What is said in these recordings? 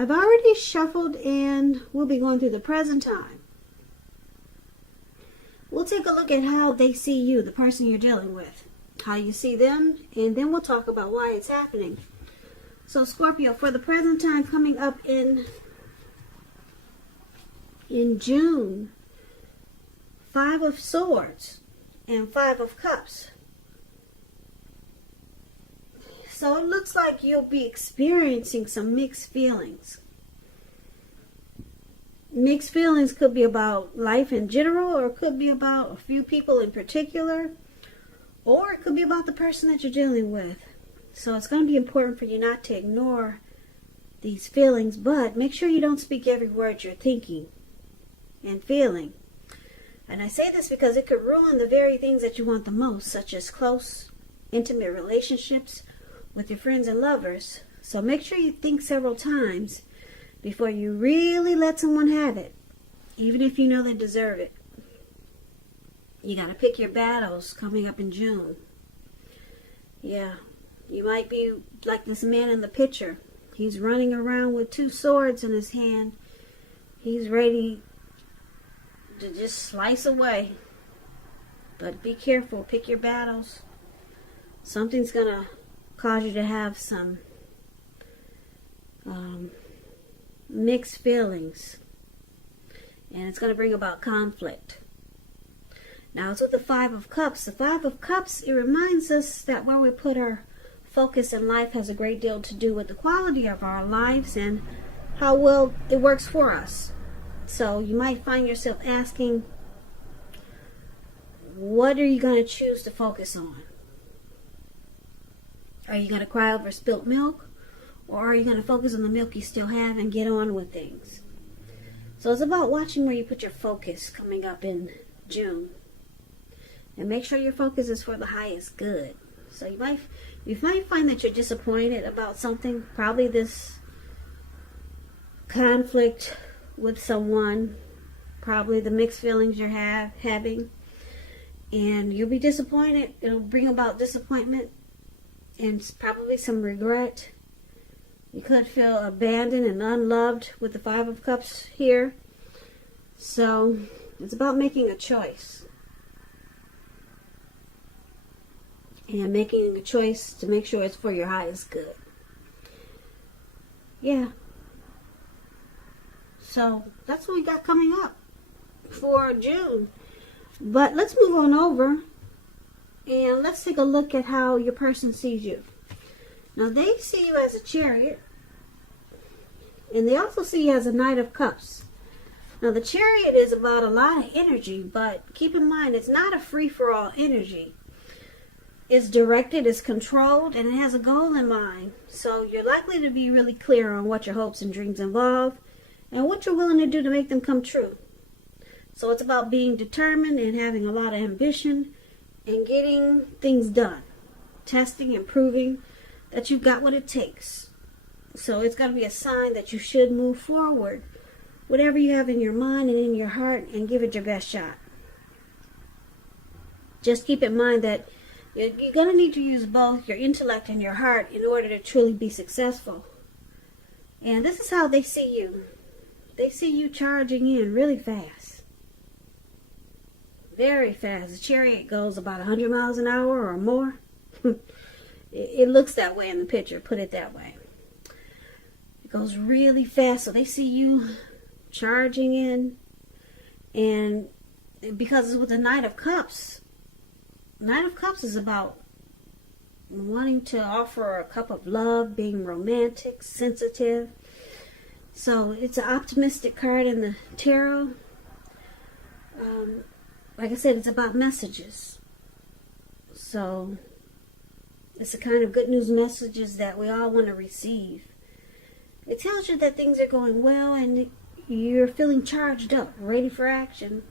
I've already shuffled and we'll be going through the present time. We'll take a look at how they see you, the person you're dealing with, how you see them, and then we'll talk about why it's happening. So Scorpio, for the present time coming up in June, 5 of Swords and 5 of Cups. So it looks like you'll be experiencing some mixed feelings. Mixed feelings could be about life in general, or it could be about a few people in particular, or it could be about the person that you're dealing with. So it's going to be important for you not to ignore these feelings, but make sure you don't speak every word you're thinking and feeling. And I say this because it could ruin the very things that you want the most, such as close, intimate relationships with your friends and lovers. So make sure you think several times before you really let someone have it, even if you know they deserve it. You got to pick your battles coming up in June. Yeah, you might be like this man in the picture. He's running around with 2 swords in his hand. He's ready to just slice away. But be careful, pick your battles. Something's going to cause you to have some mixed feelings, and it's going to bring about conflict. Now it's with the 5 of Cups. The 5 of Cups, it reminds us that where we put our focus in life has a great deal to do with the quality of our lives and how well it works for us. So you might find yourself asking, what are you going to choose to focus on? Are you going to cry over spilt milk? Or are you going to focus on the milk you still have and get on with things? So it's about watching where you put your focus coming up in June. And make sure your focus is for the highest good. So you might find that you're disappointed about something. Probably this conflict with someone. Probably the mixed feelings you're having. And you'll be disappointed. It'll bring about disappointment and probably some regret. You could feel abandoned and unloved with the 5 of Cups here. So it's about making a choice. And making a choice to make sure it's for your highest good. Yeah. So that's what we got coming up for June. But let's move on over and let's take a look at how your person sees you. Now they see you as a Chariot, and they also see you as a Knight of Cups. Now the Chariot is about a lot of energy, but keep in mind it's not a free-for-all energy. It's directed, it's controlled, and it has a goal in mind. So you're likely to be really clear on what your hopes and dreams involve and what you're willing to do to make them come true. So it's about being determined and having a lot of ambition and getting things done. Testing and proving that you've got what it takes. So it's going to be a sign that you should move forward. Whatever you have in your mind and in your heart, and give it your best shot. Just keep in mind that you're going to need to use both your intellect and your heart in order to truly be successful. And this is how they see you. They see you charging in really fast. Very fast. The Chariot goes about 100 miles an hour or more. It looks that way in the picture, put it that way. It goes really fast, so they see you charging in. And because it's with the Knight of Cups, Knight of Cups is about wanting to offer a cup of love, being romantic, sensitive. So it's an optimistic card in the tarot. Like I said, it's about messages. So it's the kind of good news messages that we all want to receive. It tells you that things are going well and you're feeling charged up, ready for action.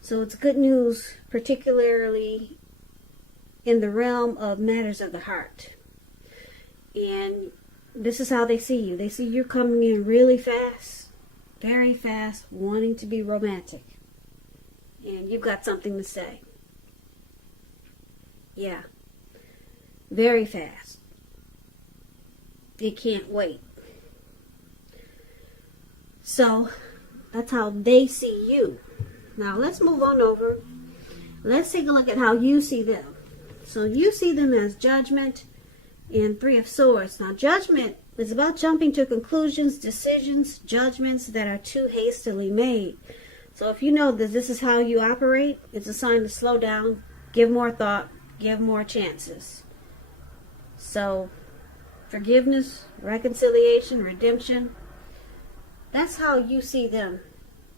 So it's good news, particularly in the realm of matters of the heart. And this is how they see you. They see you coming in really fast, very fast, wanting to be romantic. And you've got something to say. Yeah. Very fast. They can't wait. So that's how they see you. Now let's move on over. Let's take a look at how you see them. So you see them as Judgment and Three of Swords. Now Judgment is about jumping to conclusions, decisions, judgments that are too hastily made. So if you know that this is how you operate, it's a sign to slow down, give more thought, give more chances. So forgiveness, reconciliation, redemption, that's how you see them.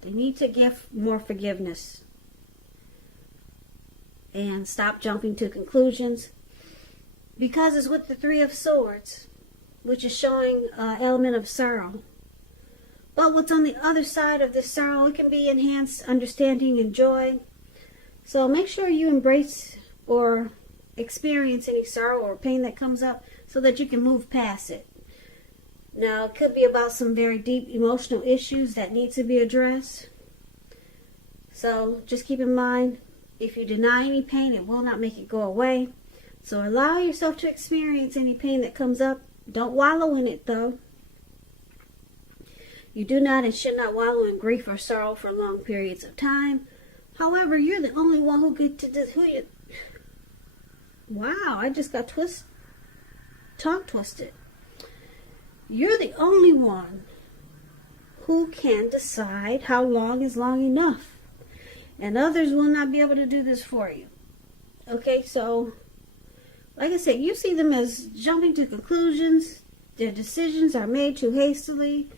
They need to give more forgiveness and stop jumping to conclusions, because it's with the Three of Swords, which is showing an element of sorrow. But what's on the other side of this sorrow, it can be enhanced understanding and joy. So make sure you embrace or experience any sorrow or pain that comes up so that you can move past it. Now, it could be about some very deep emotional issues that need to be addressed. So just keep in mind, if you deny any pain, it will not make it go away. So allow yourself to experience any pain that comes up. Don't wallow in it, though. You do not and should not wallow in grief or sorrow for long periods of time. However, you're the only one who get to do Wow, I just got tongue twisted. You're the only one who can decide how long is long enough. And others will not be able to do this for you. Okay, so, like I said, you see them as jumping to conclusions. Their decisions are made too hastily.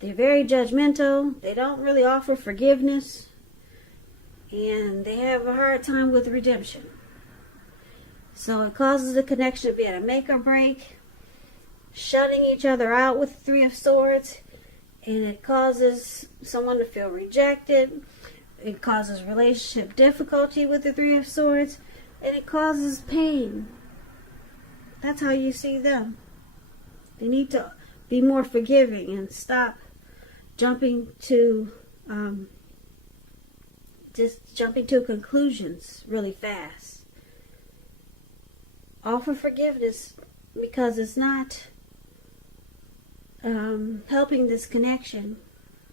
They're very judgmental. They don't really offer forgiveness. And they have a hard time with redemption. So it causes the connection to be at a make or break, shutting each other out with the Three of Swords. And it causes someone to feel rejected. It causes relationship difficulty with the Three of Swords. And it causes pain. That's how you see them. They need to be more forgiving and stop jumping to conclusions really fast. Offer forgiveness, because it's not helping this connection,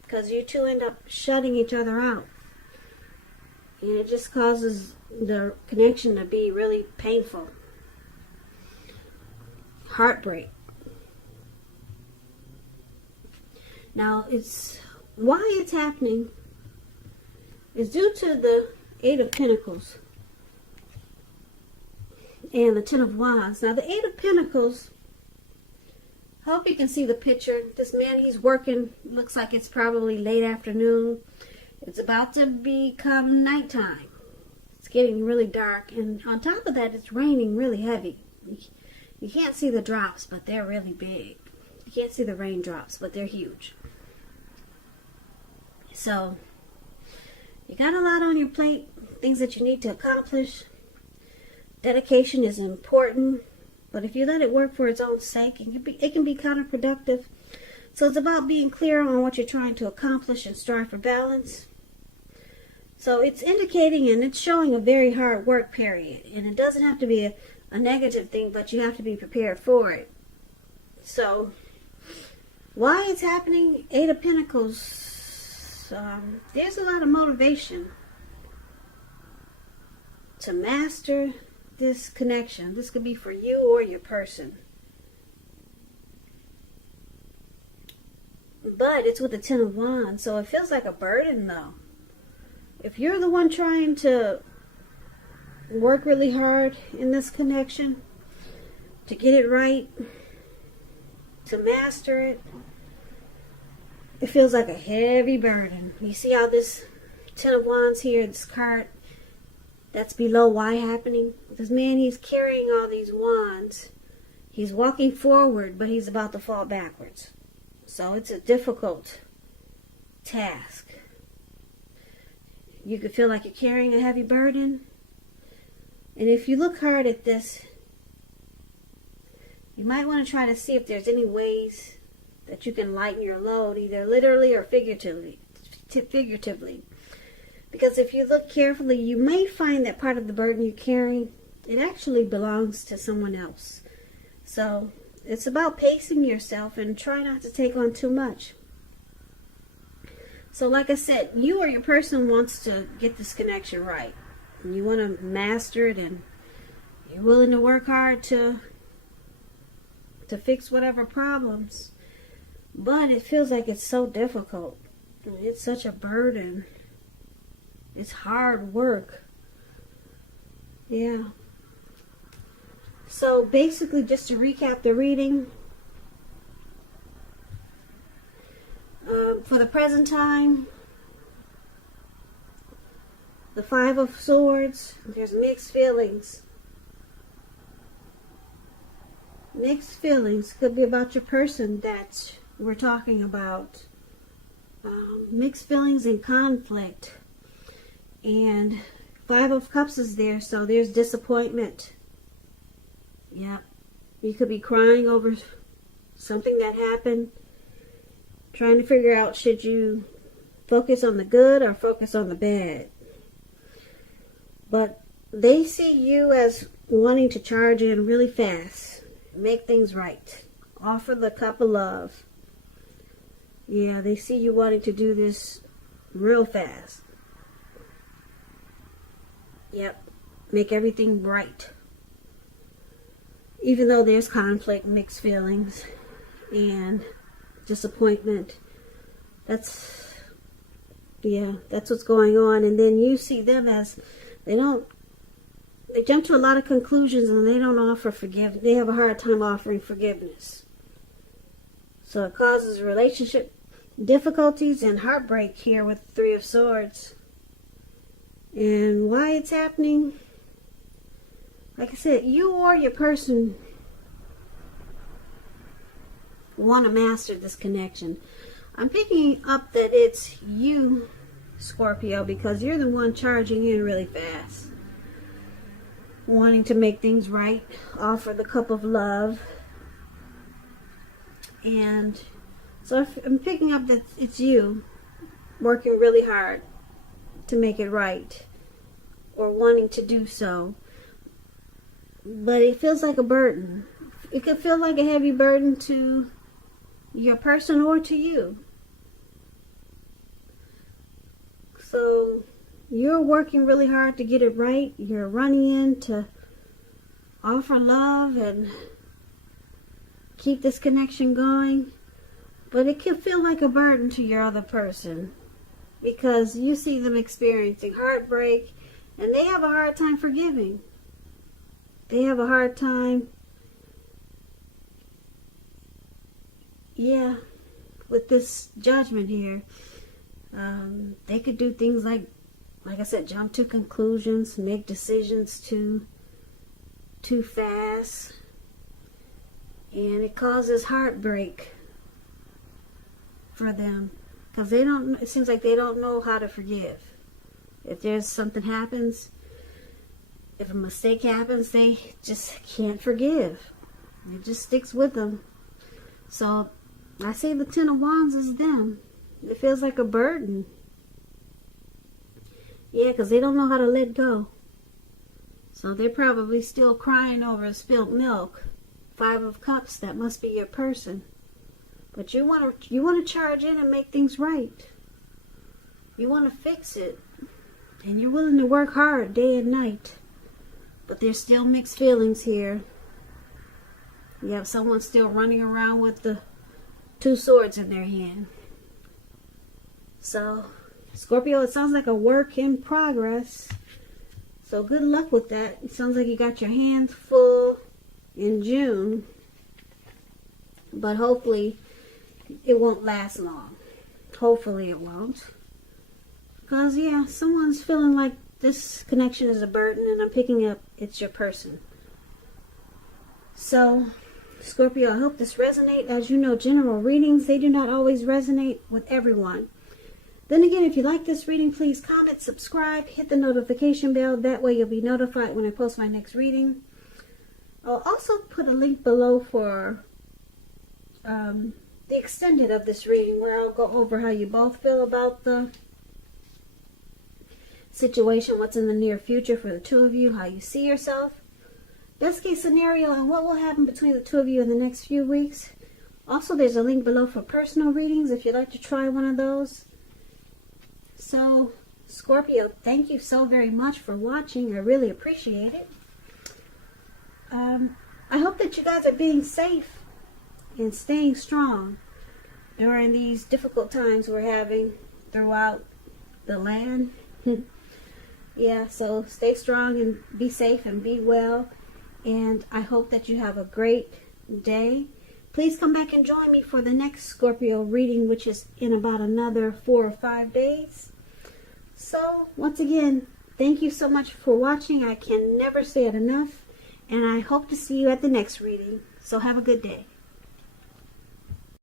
because you two end up shutting each other out, and it just causes the connection to be really painful. Heartbreak. Now, why it's happening is due to the Eight of Pentacles and the Ten of Wands. Now, the Eight of Pentacles, I hope you can see the picture. This man, he's working. Looks like it's probably late afternoon. It's about to become nighttime. It's getting really dark. And on top of that, it's raining really heavy. You can't see the drops, but they're really big. You can't see the raindrops, but they're huge. So, you got a lot on your plate, things that you need to accomplish. Dedication is important, but if you let it work for its own sake, it can be counterproductive. So it's about being clear on what you're trying to accomplish and strive for balance. So it's indicating and it's showing a very hard work period. And it doesn't have to be a negative thing, but you have to be prepared for it. So, why it's happening? Eight of Pentacles. There's a lot of motivation to master this connection. This could be for you or your person. But it's with the Ten of Wands, so it feels like a burden, though. If you're the one trying to work really hard in this connection, to get it right, to master it, it feels like a heavy burden. You see how this Ten of Wands here, this card, that's below why happening? This man, he's carrying all these wands. He's walking forward, but he's about to fall backwards. So it's a difficult task. You could feel like you're carrying a heavy burden. And if you look hard at this, you might want to try to see if there's any ways that you can lighten your load, either literally or figuratively. Because if you look carefully, you may find that part of the burden you're carrying, it actually belongs to someone else. So it's about pacing yourself and try not to take on too much. So like I said, you or your person wants to get this connection right. And you want to master it, and you're willing to work hard to fix whatever problems. But it feels like it's so difficult. It's such a burden. It's hard work. Yeah. So basically, just to recap the reading, for the present time, the Five of Swords, there's mixed feelings. Mixed feelings could be about your person that we're talking about. Mixed feelings and conflict. And Five of Cups is there, so there's disappointment. Yep. You could be crying over something that happened. Trying to figure out, should you focus on the good or focus on the bad? But they see you as wanting to charge in really fast. Make things right. Offer the cup of love. Yeah, they see you wanting to do this real fast. Yep. Make everything right. Even though there's conflict, mixed feelings, and disappointment. That's what's going on. And then you see them as they jump to a lot of conclusions, and they don't offer forgiveness. They have a hard time offering forgiveness. So it causes relationship difficulties and heartbreak here with Three of Swords. And why it's happening, like I said, you or your person want to master this connection. I'm picking up that it's you, Scorpio, because you're the one charging in really fast. Wanting to make things right. Offer the cup of love. And so I'm picking up that it's you working really hard to make it right. Or wanting to do so. But it feels like a burden. It could feel like a heavy burden to your person or to you. So you're working really hard to get it right. You're running in to offer love and keep this connection going. But it can feel like a burden to your other person, because you see them experiencing heartbreak, and they have a hard time forgiving. They have a hard time, with this judgment here. They could do things like I said, jump to conclusions, make decisions too fast, and it causes heartbreak for them, because it seems like they don't know how to forgive. If there's something happens, if a mistake happens, they just can't forgive. It just sticks with them. So I say the Ten of Wands is them. It feels like a burden. Yeah, because they don't know how to let go. So they're probably still crying over spilled milk. Five of Cups, that must be your person. But you want to charge in and make things right. You want to fix it. And you're willing to work hard day and night. But there's still mixed feelings here. You have someone still running around with the two swords in their hand. So, Scorpio, it sounds like a work in progress. So good luck with that. It sounds like you got your hands full in June. But hopefully it won't last long. Hopefully it won't. Because, someone's feeling like this connection is a burden, and I'm picking up it's your person. So, Scorpio, I hope this resonates. As you know, general readings, they do not always resonate with everyone. Then again, if you like this reading, please comment, subscribe, hit the notification bell. That way you'll be notified when I post my next reading. I'll also put a link below for the extended of this reading, where I'll go over how you both feel about the situation, what's in the near future for the two of you, how you see yourself, best case scenario, and what will happen between the two of you in the next few weeks. Also, there's a link below for personal readings if you'd like to try one of those. So, Scorpio, thank you so very much for watching. I really appreciate it. I hope that you guys are being safe and staying strong during these difficult times we're having throughout the land. Yeah, so stay strong and be safe and be well. And I hope that you have a great day. Please come back and join me for the next Scorpio reading, which is in about another 4 or 5 days. So, once again, thank you so much for watching. I can never say it enough. And I hope to see you at the next reading. So have a good day.